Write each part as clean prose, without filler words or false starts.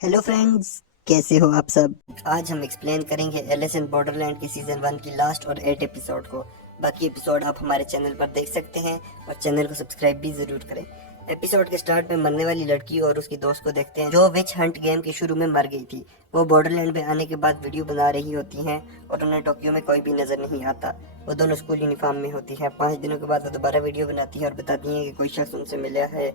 Hello friends, कैसे हो आप सब। आज हम एक्सप्लेन करेंगे एलिस इन बॉर्डरलैंड के सीजन 1 की लास्ट और 8 एपिसोड को। बाकी एपिसोड आप हमारे चैनल पर देख सकते हैं और चैनल को सब्सक्राइब भी जरूर करें। एपिसोड के स्टार्ट में मरने वाली लड़की और उसकी दोस्त को देखते हैं जो विच हंट गेम के शुरू में मर गई थी। वो बॉर्डरलैंड में आने के बाद वीडियो बना रही होती हैं और उन्हें टोक्यो में कोई भी नजर नहीं आता। वो दोनों स्कूल यूनिफॉर्म में होती है। 5 दिनों के बाद वो दोबारा वीडियो बनाती है और बताती हैं कि कोई शख्स उनसे मिला है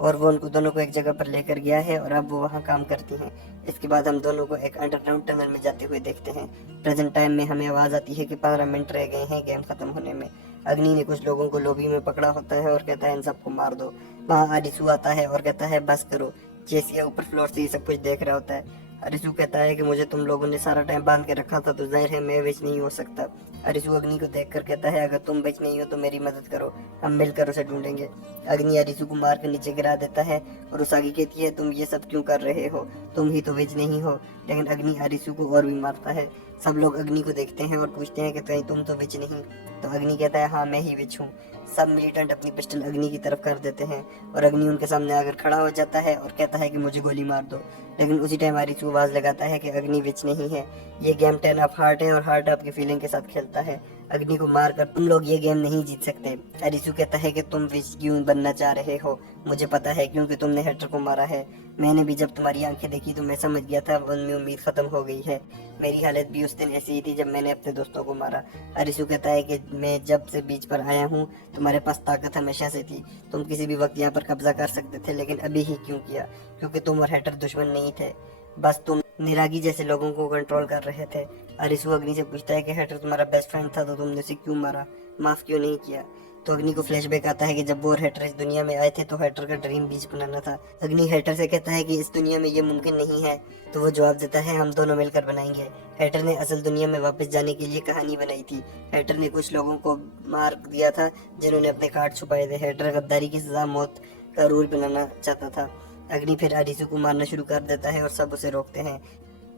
और वो उनको दोनों को एक जगह पर लेकर गया है और अब वो वहाँ काम करती हैं। इसके बाद हम दोनों को एक अंडरग्राउंड टनल में जाते हुए देखते हैं। प्रेजेंट टाइम में हमें आवाज़ आती है कि 15 मिनट रह गए हैं गेम खत्म होने में। अग्नि ने कुछ लोगों को लॉबी में पकड़ा होता है और कहता है इन सबको मार दो। वहाँ आरिसू आता है और कहता है बस करो। जेसिया ऊपर फ्लोर से ये सब कुछ देख रहा होता है। अरिसू कहता है कि मुझे तुम लोगों ने सारा टाइम बांध के रखा था तो जाहिर है मैं विच नहीं हो सकता। अरिसू अग्नि को देखकर कहता है अगर तुम विच नहीं हो तो मेरी मदद करो, हम मिलकर उसे ढूंढेंगे। अग्नि अरिसू को मार कर नीचे गिरा देता है और उसागी कहती है तुम ये सब क्यों कर रहे हो, तुम ही तो विच नहीं हो। लेकिन अग्नि अरिसू को और भी मारता है। सब लोग अग्नि को देखते हैं और पूछते हैं कि कहीं तुम तो विच नहीं। तो अग्नि कहता है हाँ मैं ही विच हूँ। सब मिलिटेंट अपनी पिस्टल अग्नि की तरफ कर देते हैं और अग्नि उनके सामने आकर खड़ा हो जाता है और कहता है कि मुझे गोली मार दो। लेकिन उसी टाइम आरिसू आवाज लगाता है कि अग्नि विच नहीं है, ये गेम 10 ऑफ हार्ट है और हार्ट आपकी फीलिंग के साथ खेलता है। अग्नि को मारकर तुम लोग ये गेम नहीं जीत सकते। अरिसू कहता है कि तुम विच क्यों बनना चाह रहे हो, मुझे पता है क्योंकि तुमने हेक्टर को मारा है। मैंने भी जब तुम्हारी आंखें देखी तो मैं समझ गया था उनमें उम्मीद खत्म हो गई है। मेरी हालत भी उस दिन ऐसी ही थी जब मैंने अपने दोस्तों को मारा। अरिसू कहता है कि मैं जब से बीच पर आया हूँ तुम्हारे पास ताकत हमेशा से थी, तुम किसी भी वक्त यहाँ पर कब्जा कर सकते थे, लेकिन अभी ही क्यों किया? क्योंकि तुम और हेक्टर दुश्मन नहीं थे, बस तुम निरागी जैसे लोगों को कंट्रोल कर रहे थे। अरिसू अग्नि से पूछता है कि हेक्टर तुम्हारा बेस्ट फ्रेंड था तो तुमने उसे क्यों मारा, माफ क्यों नहीं किया? तो अग्नि को फ्लैशबैक आता है कि जब वो और हेक्टर इस दुनिया में आए थे तो हेक्टर का ड्रीम बीच बनाना था। अग्नि हेक्टर से कहता है कि इस दुनिया में ये मुमकिन नहीं है। तो वो जवाब देता है हम दोनों मिलकर बनाएंगे। हेक्टर ने असल दुनिया में वापस जाने के लिए कहानी बनाई थी। हेक्टर ने कुछ लोगों को मार दिया था जिन्होंने अपने कार्ड छुपाए थे। हेक्टर गद्दारी की सजा मौत का रूल बनाना चाहता था। अग्नि फिर अरिसू को मारना शुरू कर देता है और सब उसे रोकते हैं।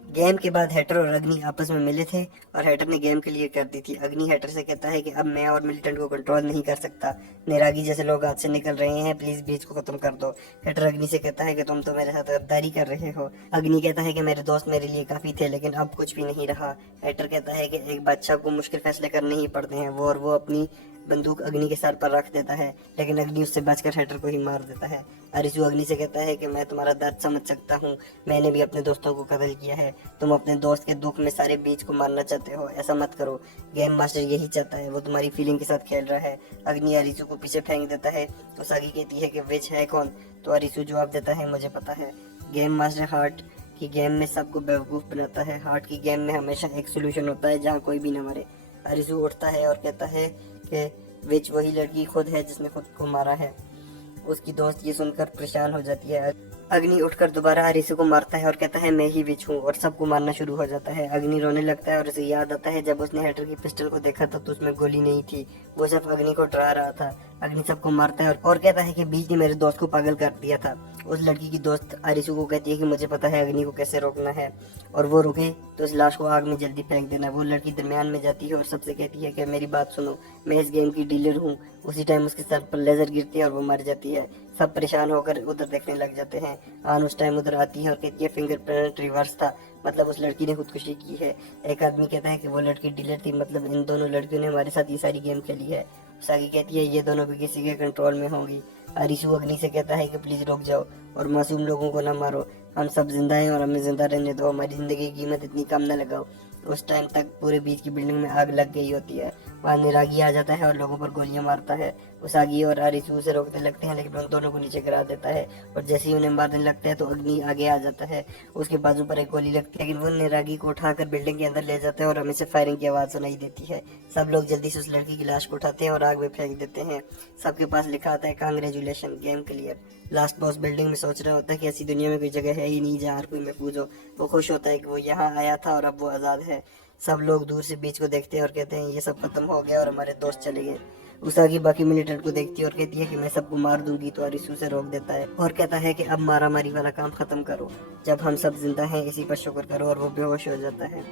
गेम के बाद हेक्टर और अग्नि आपस में मिले थे और हेक्टर ने गेम क्लियर कर दी थी। अग्नि हेक्टर से कहता है कि अब मैं और मिलिटेंट को कंट्रोल नहीं कर सकता, निरागी जैसे लोग हाथ से निकल रहे हैं, प्लीज बीच को खत्म कर दो। हेक्टर अग्नि से कहता है कि तुम तो मेरे साथ गद्दारी कर रहे हो। अग्नि कहता है कि मेरे दोस्त मेरे लिए काफी थे लेकिन अब कुछ भी नहीं रहा। हेक्टर कहता है कि एक बादशाह को मुश्किल फैसले करने ही पड़ते हैं, वो अपनी बंदूक अग्नि के सर पर रख देता है लेकिन अग्नि उससे बचकर हेक्टर को ही मार देता है। अरिसू अग्नि से कहता है कि मैं तुम्हारा दर्द समझ सकता हूँ, मैंने भी अपने दोस्तों को कत्ल किया है। तुम अपने दोस्त के दुख में सारे बीच को मारना चाहते हो, ऐसा मत करो। गेम मास्टर यही चाहता है, वो तुम्हारी फीलिंग के साथ खेल रहा है। अग्नि अरिसू को पीछे फेंक देता है तो सागी कहती है कि विच है कौन? तो अरिसू जवाब देता है मुझे पता है। गेम मास्टर हार्ट की गेम में सबको बेवकूफ़ बनाता है। हार्ट की गेम में हमेशा एक सोल्यूशन होता है जहाँ कोई भी न मरे। अरिसू उठता है और कहता है कि विच वही लड़की खुद है जिसने खुद को मारा है। उसकी दोस्त ये सुनकर परेशान हो जाती है। अग्नि उठकर दोबारा अरिसू को मारता है और कहता है मैं ही विच हूँ और सबको मारना शुरू हो जाता है। अग्नि रोने लगता है और उसे याद आता है जब उसने हेक्टर की पिस्टल को देखा था तो उसमें गोली नहीं थी, वो सिर्फ अग्नि को डरा रहा था। अग्नि सबको मारता है और कहता है कि बीच ने मेरे दोस्त को पागल कर दिया था। उस लड़की की दोस्त अरिसू को कहती है कि मुझे पता है अग्नि को कैसे रोकना है और वो रुके तो इस लाश को आग में जल्दी फेंक देना। वो लड़की दरमियान में जाती है और सबसे कहती है कि मेरी बात सुनो, मैं इस गेम की डीलर हूँ। उसी टाइम उसके सर पर लेजर गिरती है और वो मर जाती है। सब परेशान होकर उधर देखने लग जाते हैं। आन उस टाइम उधर आती है और कहती है फिंगरप्रिंट रिवर्स था, मतलब उस लड़की ने खुदकुशी की है। एक आदमी कहता है कि वो लड़की डीलर थी, मतलब इन दोनों लड़कियों ने हमारे साथ ये सारी गेम खेली है। सागी कहती है ये दोनों भी किसी के कंट्रोल में होंगी। अरिशु अग्नि से कहता है कि प्लीज रुक जाओ और मासूम लोगों को ना मारो, हम सब जिंदा हैं और हमें जिंदा रहने दो, हमारी जिंदगी की कीमत इतनी कम न लगाओ। उस टाइम तक पूरे बीच की बिल्डिंग में आग लग गई होती है। वहाँ निरागी आ जाता है और लोगों पर गोलियां मारता है। उसागी और आरिशु उसे रोकने लगते हैं लेकिन उन दोनों को नीचे गिरा देता है और जैसे ही उन्हें मारने लगता है तो अग्नि आगे आ जाता है। उसके बाजू पर एक गोली लगती है लेकिन वो निरागी को उठाकर बिल्डिंग के अंदर ले जाता है और हमें से फायरिंग की आवाज़ सुनाई देती है। सब लोग जल्दी से उस लड़की की लाश को उठाते हैं और आग में फेंक देते हैं। सबके पास लिखा आता है congratulation, game clear. Last boss building में सोच रहा होता है कि ऐसी दुनिया में कोई जगह है ही नहीं जहाँ हर कोई महफूज हो। वो खुश होता है कि वो यहाँ आया था और अब वो आज़ाद है। सब लोग दूर से बीच को देखते हैं और कहते हैं ये सब खत्म हो गया और हमारे दोस्त चले गए। उसागी बाकी मिलिटेंट को देखती है और कहती है कि मैं सबको मार दूंगी, तो अरिसू से रोक देता है और कहता है कि अब मारा मारी वाला काम खत्म करो, जब हम सब जिंदा हैं इसी पर शुक्र करो, और वो बेहोश हो जाता है।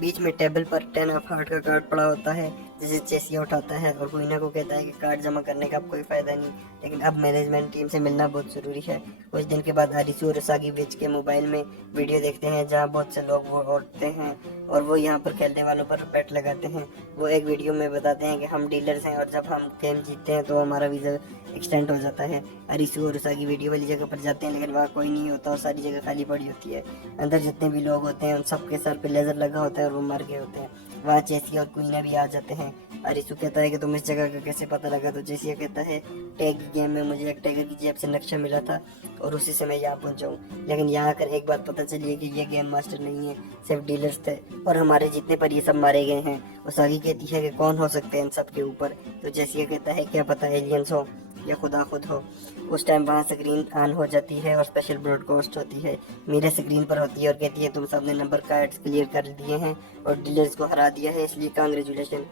बीच में टेबल पर 10 ऑफ हार्ट का कार्ड पड़ा होता है, जिसे चेसिया उठाता है और कुइना को कहता है कि कार्ड जमा करने का अब कोई फायदा नहीं, लेकिन अब मैनेजमेंट टीम से मिलना बहुत ज़रूरी है। कुछ दिन के बाद आरिसू और उसागी विच के मोबाइल में वीडियो देखते हैं जहाँ बहुत से लोग वो उठते हैं और वो यहाँ पर खेलने वालों पर बेट लगाते हैं। वो एक वीडियो में बताते हैं कि हम डीलर्स हैं और जब हम गेम जीतते हैं तो हमारा वीज़ा एक्सटेंड हो जाता है। अरिसू और उसागी वीडियो वाली जगह पर जाते हैं, लेकिन वहाँ कोई नहीं होता और सारी जगह खाली पड़ी होती है। अंदर जितने भी लोग होते हैं उन सबके सर पे लेजर लगा होता है और वो मर गए होते हैं। वहाँ चेसिया और क्वीना भी आ जाते हैं। अरिसू कहता है कि तुम इस जगह का कैसे पता लगा, तो चेसिया कहता है टैग गेम में मुझे एक टाइगर की जेब से नक्शा मिला था और उसी से मैं यहाँ पहुँचा हूँ। लेकिन यहाँ आकर एक बात पता चली है कि ये गेम मास्टर नहीं है, सिर्फ डीलर्स थे और हमारे जीतने पर ये सब मारे गए हैं। उसागी कहती है कि कौन हो सकते हैं इन सब के ऊपर, तो चेसिया कहता है क्या पता एलियंस हो या खुदा खुद हो। उस टाइम वहाँ स्क्रीन ऑन हो जाती है और स्पेशल ब्रॉडकास्ट होती है। मीरा स्क्रीन पर होती है और कहती है तुम सबने नंबर कार्ड्स क्लियर कर दिए हैं और डीलर्स को हरा दिया है, इसलिए कांग्रेचुलेशन।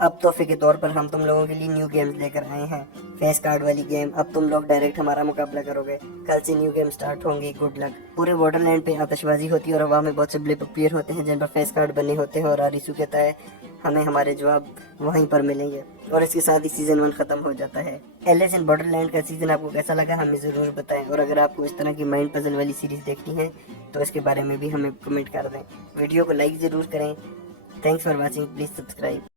अब तोहफे के तौर पर हम तुम लोगों के लिए न्यू गेम्स लेकर आए हैं, फेस कार्ड वाली गेम। अब तुम लोग डायरेक्ट हमारा मुकाबला करोगे, कल से न्यू गेम स्टार्ट होंगी, गुड लक। पूरे बॉर्डरलैंड पे आतिशबाजी होती है और हवा में बहुत से ब्लिप अपीयर होते हैं जिन पर फेस कार्ड बने होते हैं और आरिसू कहता है हमें हमारे जवाब वहीं पर मिलेंगे। और इसके साथ ही सीजन 1 खत्म हो जाता है। एलिस इन बॉर्डरलैंड का सीजन आपको कैसा लगा हमें ज़रूर बताएं, और अगर आपको इस तरह की माइंड पजल वाली सीरीज देखनी है तो इसके बारे में भी हमें कमेंट कर दें। वीडियो को लाइक ज़रूर करें। Thanks for watching, please subscribe.